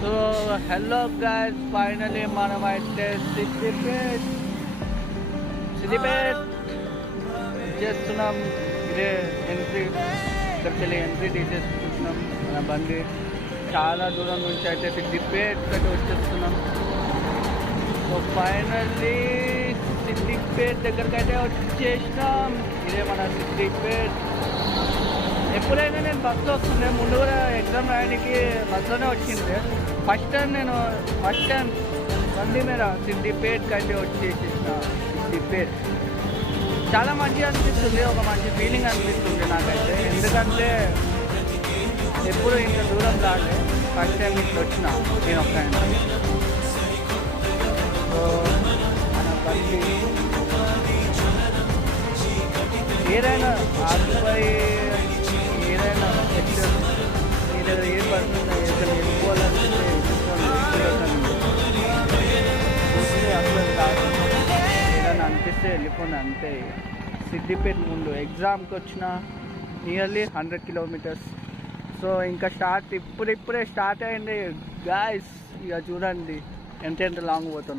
So hello guys, finally మనం అయితే సిద్దిపేట్ చేస్తున్నాం. ఇదే ఎంట్రీ, ఇక్కడికి వెళ్ళి ఎంట్రీ తీసేసుకుంటున్నాం. మన బండి చాలా దూరం నుంచి అయితే సిద్దిపేట్ అయితే వచ్చేస్తున్నాం. సో ఫైనల్లీ సిద్దిపేట్ దగ్గరికి అయితే వచ్చేసినాం. ఇదే మన సిద్దిపేట్. ఎప్పుడైనా నేను బస్సులో వస్తుండే, ముందు కూడా ఎగ్జామ్ రాయడానికి బస్సులోనే వచ్చింది. ఫస్ట్ టైం బండి మీద సిద్దిపేట్కి అయితే వచ్చేసేసిన. సిద్దిపేట్ చాలా మంచిగా అనిపిస్తుంది, ఒక మంచి ఫీలింగ్ అనిపిస్తుంది నాకైతే. ఎందుకంటే ఎప్పుడు ఇంత దూరం రాలే, ఫస్ట్ టైం ఇట్లా వచ్చిన నేను ఒక్కైనా. సో మన బండి ఏదైనా ఆకుపై ఏదైనా ఏదైనా ఏ పడుతుందో ఏదైనా వెళ్ళిపోవాలంటే అసలు కాదు, ఏదైనా అనిపిస్తే వెళ్ళిపోయింది అంతే. సిద్దిపేట ముందు ఎగ్జామ్కి వచ్చిన నియర్లీ 100 కిలోమీటర్స్. సో ఇంకా ఇప్పుడే స్టార్ట్ అయింది గాయస్. ఇక చూడండి ఎంత లాంగ్ పోతుంది.